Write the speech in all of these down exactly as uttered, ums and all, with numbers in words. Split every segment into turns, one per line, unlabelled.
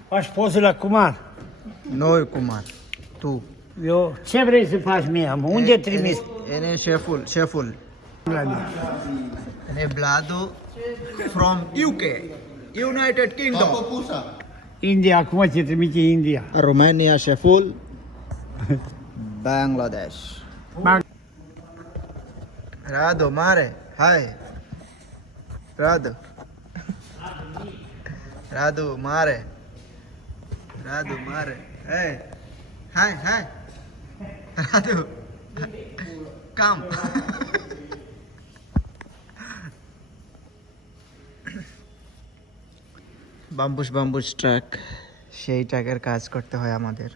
A esposa la Kumar.
Noi Kumar. Tu.
Eu, ce vrei să faci mie? Unde trimis?
Ene șeful, șeful. Ene Vladu from U K, United Kingdom.
India, acum te trimite India.
Romania șeful. Bangladesh.
Bang-
Radu, mare, hai. Radu. Radu, mare. Radu, mare. Hey. Hai, hai. Radu. Come. বাম্বুস বাম্বুস truck, সেই ট্রাকের কাজ করতে হয় আমাদের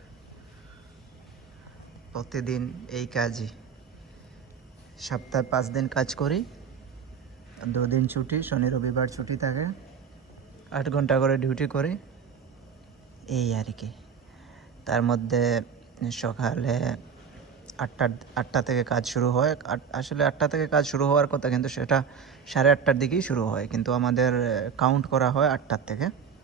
প্রতিদিন। এই কাজই সপ্তাহে পাঁচ দিন কাজ করি, দুদিন ছুটি, শনি রবিবার ছুটি থাকে, আট ঘন্টা করে ডিউটি করি এই আর কি। তার মধ্যে সকালে আটটা আটটা থেকে কাজ শুরু হয়। আসলে আটটা থেকে কাজ শুরু হওয়ার কথা, কিন্তু সেটা সাড়ে আটটার দিকেই শুরু হয়, কিন্তু আমাদের কাউন্ট করা হয় আটটার থেকে।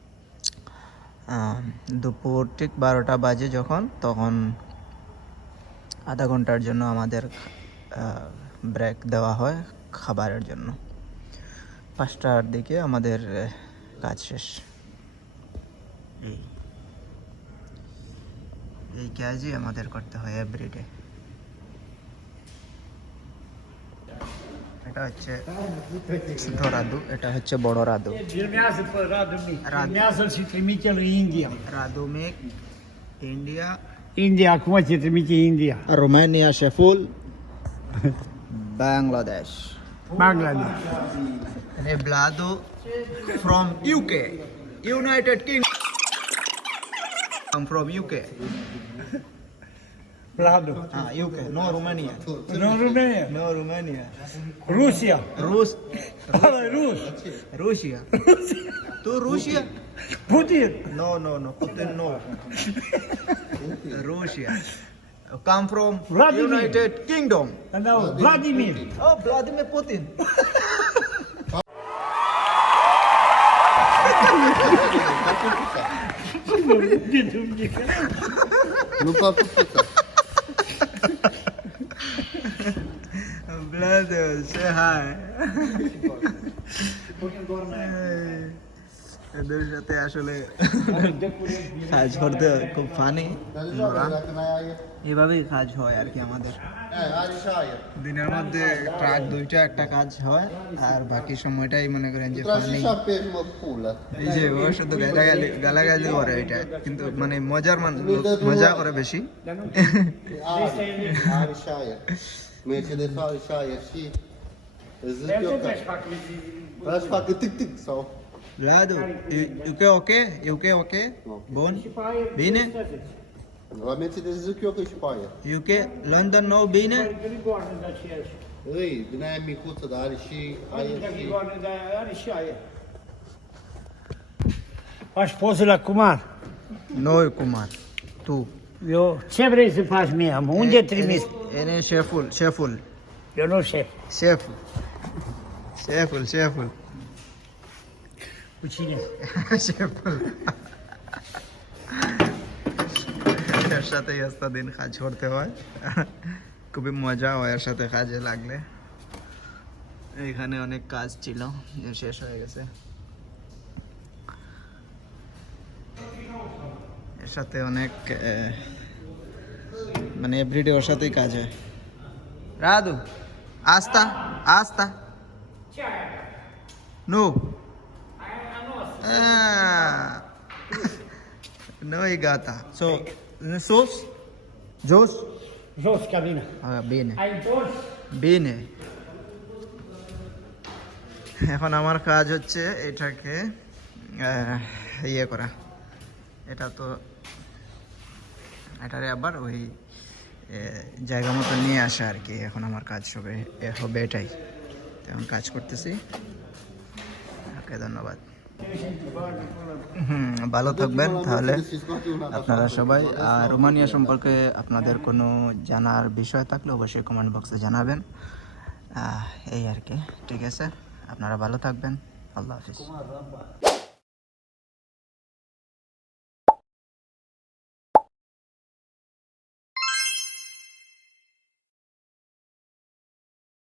দুপুর ঠিক বারোটা বাজে যখন, তখন আধা ঘন্টার জন্য আমাদের ব্রেক দেওয়া হয় খাবারের জন্য। পাঁচটার দিকে আমাদের কাজ শেষ। এই এই কাজই আমাদের করতে হয় এভরিডে। এটা হচ্ছে ছোট রাদু, এটা হচ্ছে বড় Radu.
Filmează pe Radu Mic. Filmează-l și trimite lui India.
Radu Mic, India,
India, acum te trimite India.
Romania Sheful, Bangladesh.
Bangladesh.
ene Vladu from U K, United Kingdom. I'm from U K.
Vladu.
Ah, U K, no Romania.
Nu România.
No Romania.
Rusia.
Rus,
Ăla e rus.
Rusia. Tu Rusia?
Putin.
No, no, no. Putin, no. Russia. Come from
Vladimir.
United Kingdom.
Da, Vladimir.
Oh, Vladimir Putin.
Nu fac pupica.
Vlad, say hi. এদের সাথে আসলে কাজ করতে খুব funny. এভাবেই কাজ হয় আর কি আমাদের। দিনের মধ্যে ট্রাক দুইটা একটা কাজ হয়, আর বাকি সময়টাই মনে করেন যে ফানি। এই যে ও শুধু গালাগালি গালাগালি করে, এটা কিন্তু মানে মজার মান মজা করে বেশি।
Mercedes are șaie și zic eu că aș facă tic-tic sau...
Vladu, e ok, ok? E ok, ok? Bun? Bine?
La Mercedes zic eu că e și pe aia.
E ok? London nou bine?
Îi, din aia micuță, dar are și aer și...
Are și aer. Faci poze la Kumar.
Noi Kumar. Tu.
Eu, ce vrei să faci mie? Unde trimis?
Ene șeful, șeful.
Eu nu șef.
Șeful. Șeful, șeful.
Cu cine?
șeful. এর সাথে আস্তা দিন কাজ করতে হয়, খুবই মজা হয় এর সাথে কাজে লাগলে। এখানে অনেক কাজ ছিল, শেষ হয়ে গেছে। এর সাথে অনেক মানে এভরিডে ওর সাথেই কাজ হয়। রাদু, আস্তা আস্তা no no e gata. So, sus? Jos?
Jos, cabina.
Ah, bine.
Ai întors?
Bine. এখন আমার কাজ হচ্ছে এটাকে ইয়ে করা। এটা তো এটারে আবার ওই জায়গা মতো নিয়ে আসা আর কি। এখন আমার কাজ হবে হবে এটাই। এখন কাজ করতেছি। ওকে, ধন্যবাদ। হুম, ভালো থাকবেন তাহলে আপনারা সবাই। আর রোমানিয়া সম্পর্কে আপনাদের কোনো জানার বিষয় থাকলে অবশ্যই কমেন্ট বক্সে জানাবেন। এই আর কি, ঠিক আছে? আপনারা ভালো থাকবেন। আল্লাহ হাফিজ।